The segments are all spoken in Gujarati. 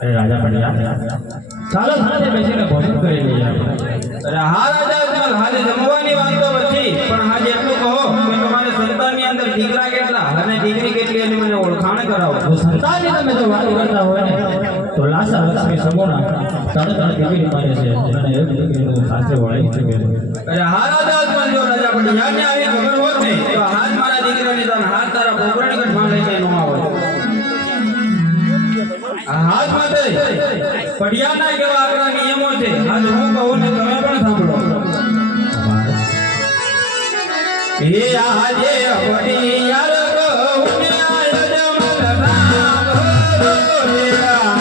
अरे राजा बढ़िया ચાલો સાથે બેસીને ભોજન કરી લઈએ અરે હા રાજા હાજે જમવાની વાત તો પછી પણ હાજે એટલું કહો કે તમારે સંતાનની અંદર દીકરા કેટલા અને દીકરી કેટલી એની મને ઓળખાણ કરાવો. તો સંતાનની તમે જો વાત કરતા હોય ને તો લાસા લક્ષ્મી સમોના ત્રણ દીકરી મારે છે અને એક દીકરીનું સાથે વળાઈ શકે છે. અરે હા રાજા જો રાજા પણ યાને આવી ખબર હોત ને તો હાથ મારા દીકરાની તન હાથ તારા પોકરણી ગઢમાં લઈ જાય નો આવે. હાથ માટે પડિયાના કેવા આપણા નિયમો છે. આજ હું કહું ને તમે પણ સાંભળો. એ આજે પડિયાર કહું ને આયજમલ રામ ભરોયા.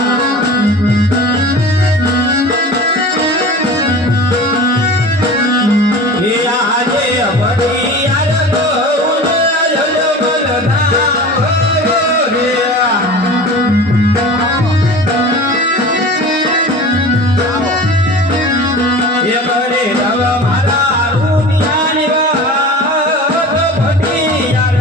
એ આજે પડિયાર કહું ને આયજમલ રામ ભરોયા. એ બરે રવ મારા રૂપિયાની વાત પટિયાર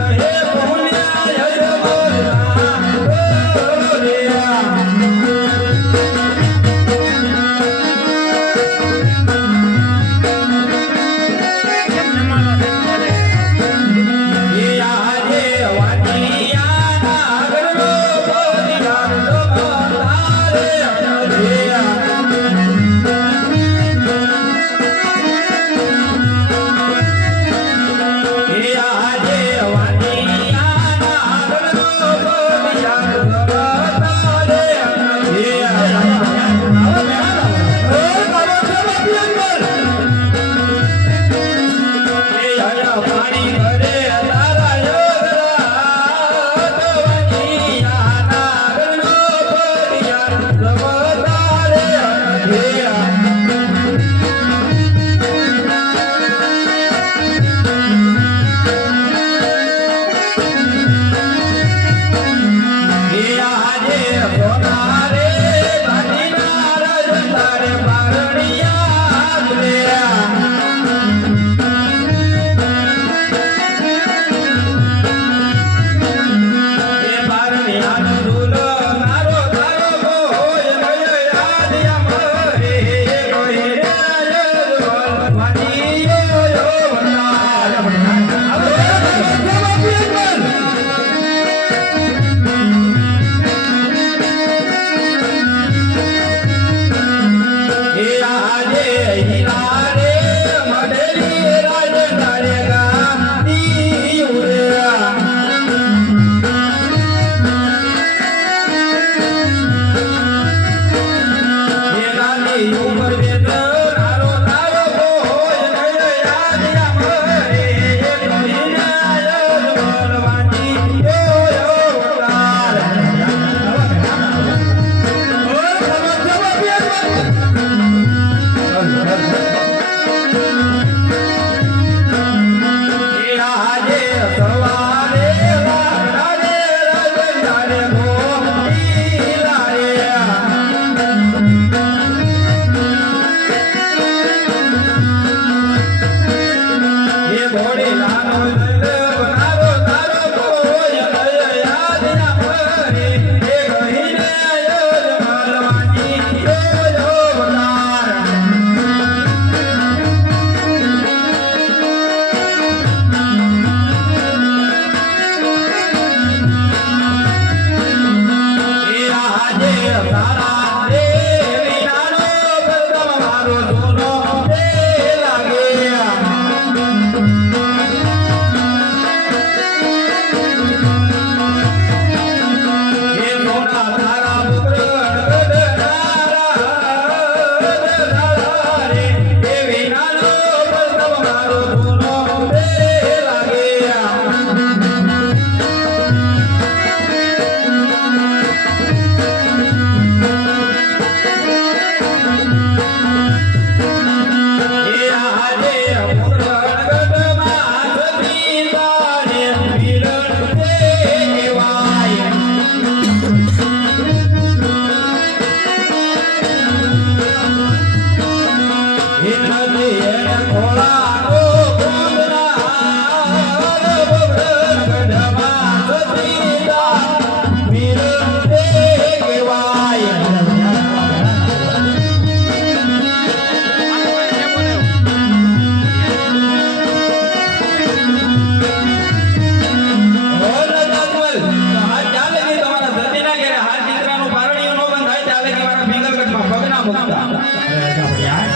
મૂકતા. અરે રાજા ભૈયા,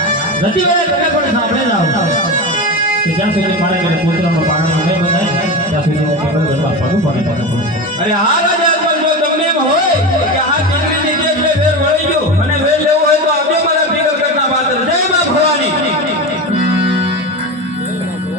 નથી વેળે તમે પણ સાંભળે જાઓ કે જ્યાં સુધી મારા ઘરે પુત્રનો પારણો નહીં બધાય ત્યાં સુધી હું કેવળ ગરબા પડું પડે. અરે હા રાજા